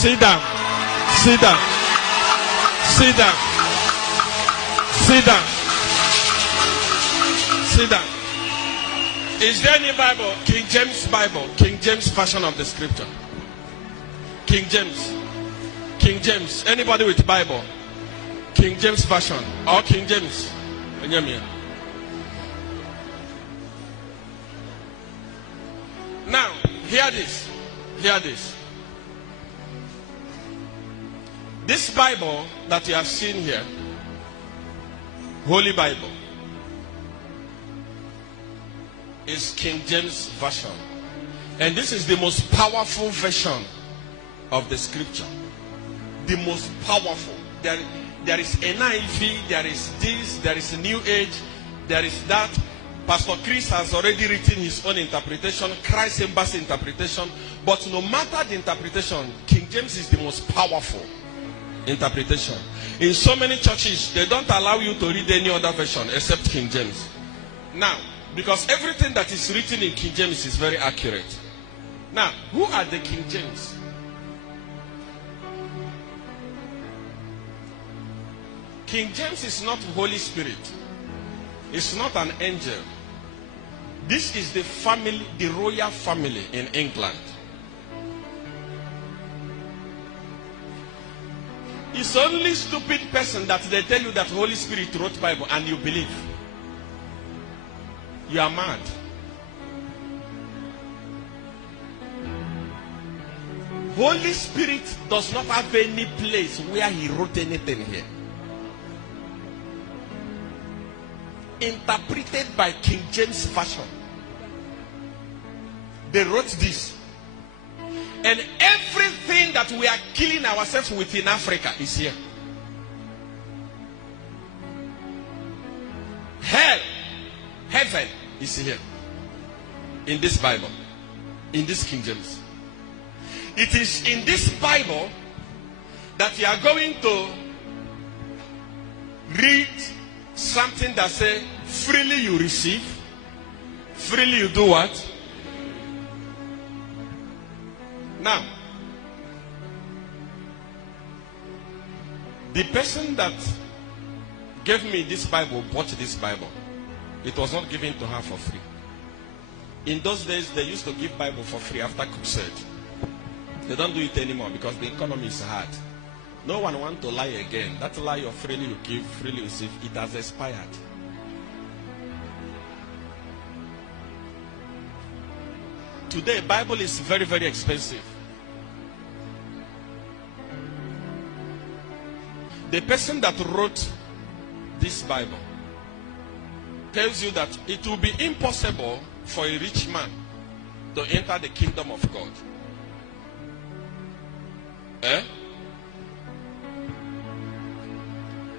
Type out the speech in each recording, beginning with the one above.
Sit down. Sit down. Sit down. Sit down. Sit down. Is there any Bible? King James Bible. King James version of the scripture. King James. King James. Anybody with Bible? King James version. Or King James. Now, hear this. Hear this. This Bible that you have seen here, Holy Bible, is King James version. And this is the most powerful version of the scripture. The most powerful. There is NIV, there is this, there is New Age, there is that. Pastor Chris has already written his own interpretation, Christ Embassy interpretation. But no matter the interpretation, King James is the most powerful interpretation. In so many churches, they don't allow you to read any other version except King James. Now, because everything that is written in King James is very accurate. Now, who are the King James? King James is not Holy Spirit. It's not an angel. This is the family, the royal family in England. It's only stupid person that they tell you that Holy Spirit wrote Bible and you believe. You are mad. Holy Spirit does not have any place where he wrote anything here. Interpreted by King James Version. They wrote this. And everything that we are killing ourselves with in Africa is here. Hell, heaven is here. In this Bible. In this King James. It is in this Bible that you are going to read something that says, freely you receive, freely you do what? Now, the person that gave me this Bible bought this Bible. It was not given to her for free. In those days, they used to give Bible for free after crusade. They don't do it anymore because the economy is hard. No one wants to lie again. That lie of freely you give, freely you receive, it has expired. Today, Bible is very, very expensive. The person that wrote this Bible tells you that it will be impossible for a rich man to enter the kingdom of God.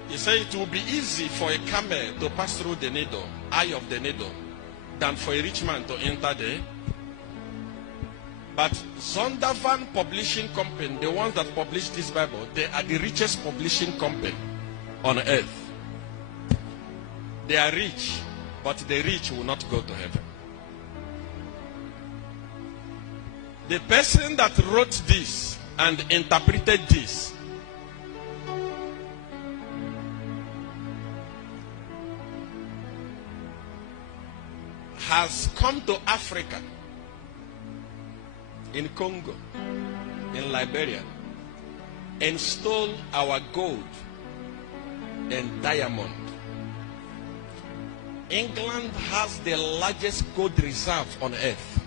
He said it will be easy for a camel to pass through the needle, eye of the needle, than for a rich man to enter there. But Zondervan Publishing Company, the ones that publish this Bible, they are the richest publishing company on earth. They are rich, but the rich will not go to heaven. The person that wrote this and interpreted this has come to Africa, in Congo, in Liberia, and stole our gold and diamond. England has the largest gold reserve on earth.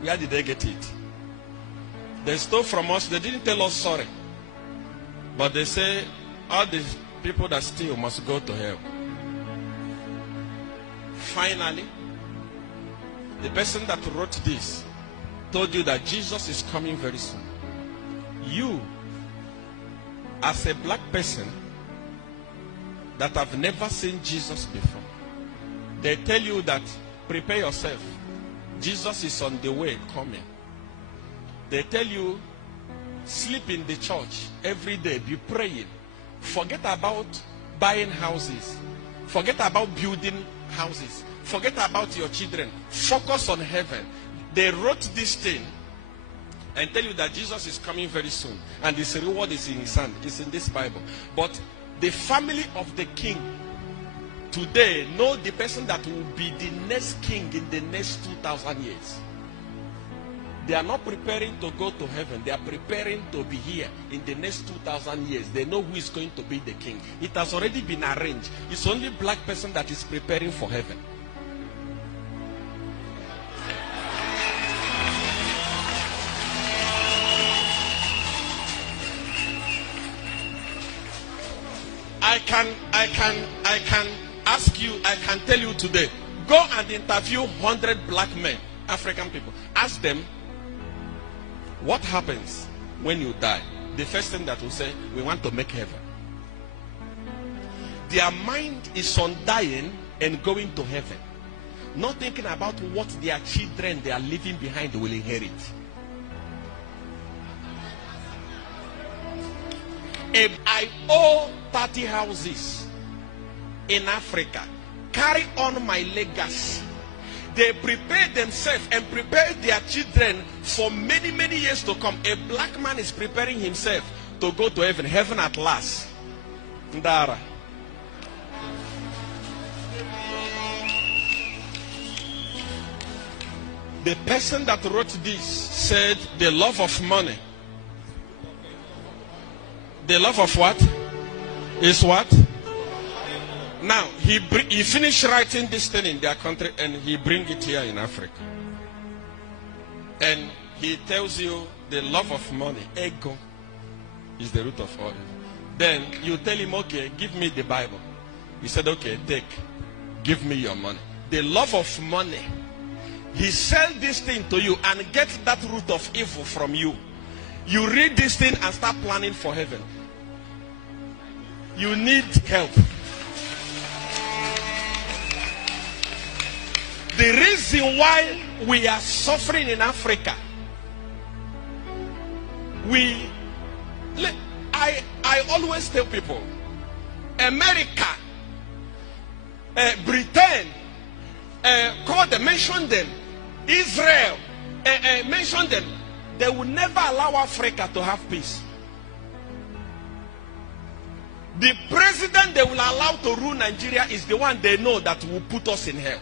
Where did they get it? They stole from us. They didn't tell us sorry. But they say all the people that steal must go to hell. Finally, the person that wrote this told you that Jesus is coming very soon. You, as a black person that have never seen Jesus before, they tell you that prepare yourself. Jesus is on the way coming. They tell you sleep in the church every day, be praying. Forget about buying houses. Forget about building houses. Forget about your children. Focus on heaven. They wrote this thing and tell you that Jesus is coming very soon, and his reward is in his hand. It's in this Bible. But the family of the king today know the person that will be the next king in the next 2,000 years. They are not preparing to go to heaven. They are preparing to be here in the next 2,000 years. They know who is going to be the king. It has already been arranged. It's only black person that is preparing for heaven. I can ask you, I can tell you today, go and interview 100 black men, African people. Ask them, what happens when you die? The first thing that will say, we want to make heaven. Their mind is on dying and going to heaven, not thinking about what their children they are leaving behind will inherit. If I owe 30 houses in Africa, carry on my legacy. They prepare themselves and prepare their children for many, many years to come. A black man is preparing himself to go to heaven. Heaven at last. Ndara. The person that wrote this said the love of money. The love of what? Is what? Now, he finished writing this thing in their country and he bring it here in Africa. And he tells you the love of money, ego, is the root of all. Then you tell him, okay, give me the Bible. He said, okay, take, give me your money. The love of money. He sell this thing to you and get that root of evil from you. You read this thing and start planning for heaven. You need help. The reason why we are suffering in Africa, I always tell people, America, Britain, mention them, Israel, mention them, they will never allow Africa to have peace. The president they will allow to rule Nigeria is the one they know that will put us in hell.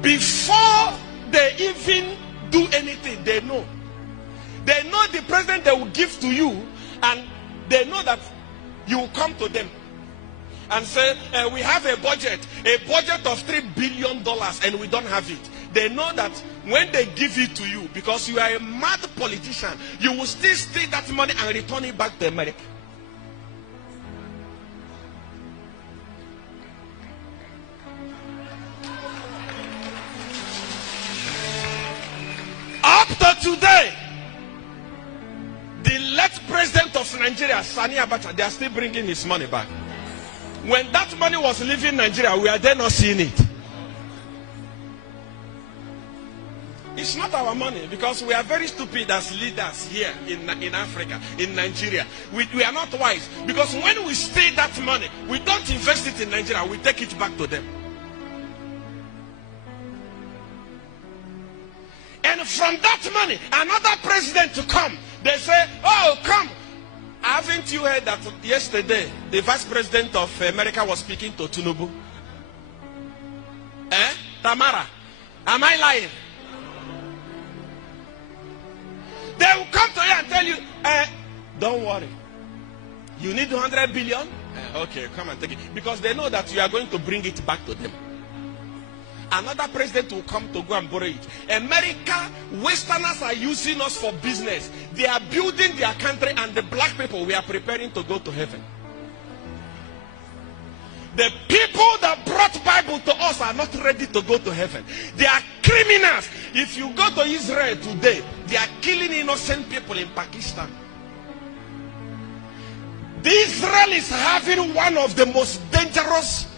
Before they even do anything, they know. They know the president they will give to you, and they know that you will come to them and say, we have a budget of $3 billion and we don't have it. They know that when they give it to you, because you are a mad politician, you will still steal that money and return it back to America. Up to today, the late president of Nigeria, Sani Abacha, they are still bringing his money back. When that money was leaving Nigeria, we are there not seeing it. It's not our money, because we are very stupid as leaders here in Africa, in Nigeria. We are not wise, because when we steal that money, we don't invest it in Nigeria, we take it back to them. And from that money, another president to come, they say, oh, come. Haven't you heard that yesterday the vice president of America was speaking to Tinubu? Tamara, am I lying? They will come to you and tell you, don't worry. You need 100 billion? Okay, come and take it. Because they know that you are going to bring it back to them. Another president will come to go and borrow it. America, Westerners are using us for business. They are building their country, and the black people, we are preparing to go to heaven. The people that brought Bible to us are not ready to go to heaven. They are criminals. If you go to Israel today, they are killing innocent people in Pakistan. Israel is having one of the most dangerous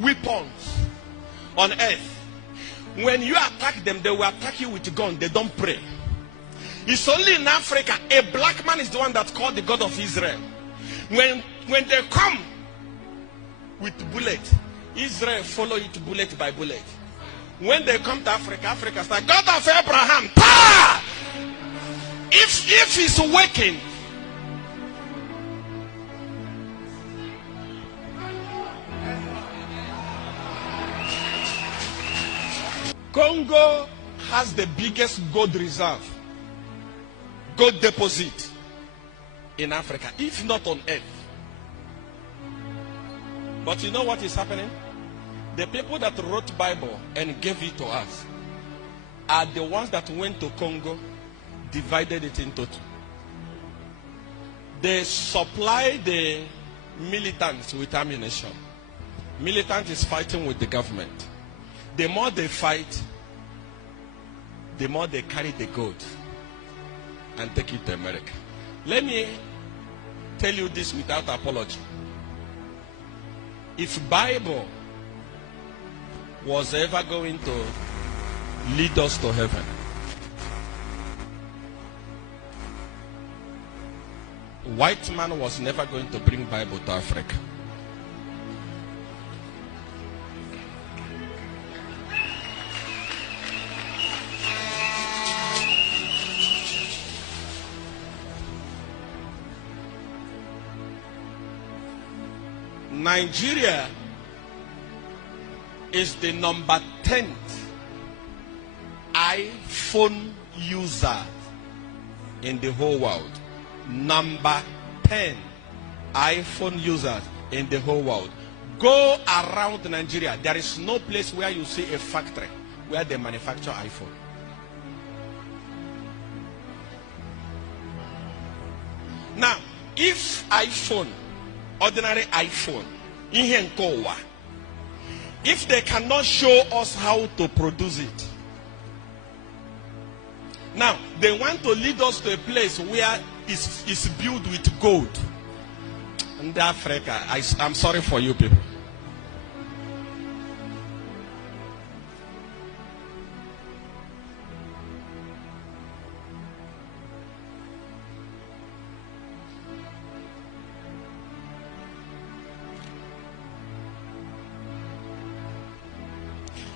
weapons on earth. When you attack them, they will attack you with a gun. They don't pray. It's only in Africa a black man is the one that called the God of Israel. When they come with bullet, Israel follow it bullet by bullet. When they come to Africa, Africa start, God of Abraham, if he's working, Congo has the biggest gold reserve, gold deposit in Africa, if not on earth. But you know what is happening? The people that wrote Bible and gave it to us are the ones that went to Congo, divided it into two. They supply the militants with ammunition. Militant is fighting with the government. The more they fight, the more they carry the gold and take it to America. Let me tell you this without apology. If Bible was ever going to lead us to heaven, white man was never going to bring Bible to Africa. Nigeria is the number 10th iPhone user in the whole world. Number 10 iPhone users in the whole world. Go around Nigeria. There is no place where you see a factory where they manufacture iPhone. Now, if iPhone, ordinary iPhone, if they cannot show us how to produce it, now they want to lead us to a place where it's built with gold. In Africa, I'm sorry for you people.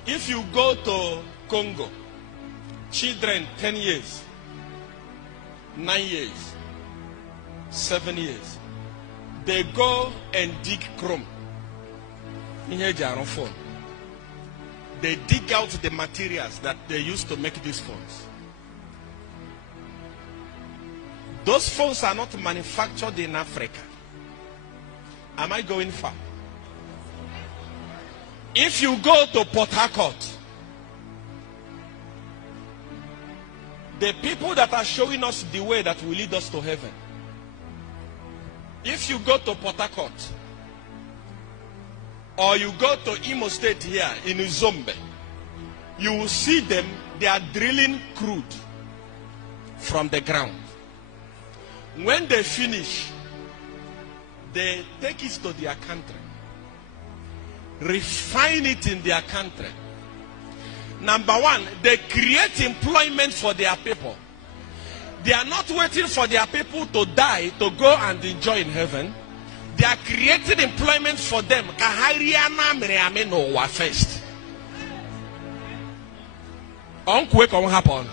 If you go to Congo, children 10 years, 9 years, 7 years, they go and dig chrome. They dig out the materials that they use to make these phones. Those phones are not manufactured in Africa. Am I going far? If you go to Port Harcourt, the people that are showing us the way that will lead us to heaven, if you go to Port Harcourt, or you go to Imo State here in Uzombe, you will see them, they are drilling crude from the ground. When they finish, they take it to their country, refine it in their country. Number one, they create employment for their people. They are not waiting for their people to die to go and enjoy in heaven. They are creating employment for them. First. What happen?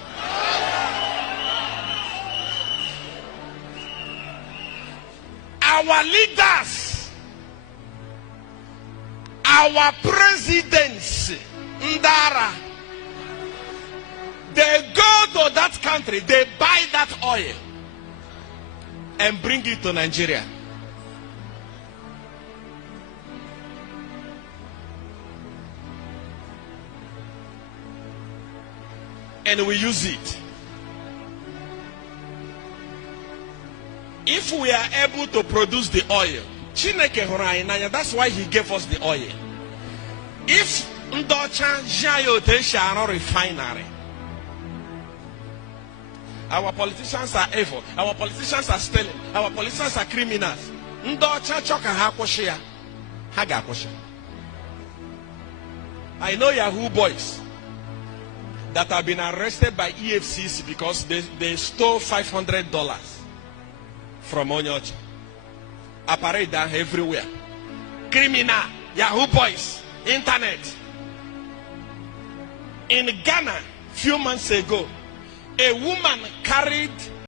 Our leaders, our presidents, Ndara, they go to that country, they buy that oil and bring it to Nigeria. And we use it. If we are able to produce the oil, that's why he gave us the oil. If Ndocha Jayo refinery, our politicians are evil, our politicians are stealing, our politicians are criminals. Ndocha choka hakoshia, haga koshia. I know Yahoo boys that have been arrested by EFCC because they stole $500 from Onyocha. Apparate down everywhere. Criminal, Yahoo boys, internet. In Ghana, few months ago, a woman carried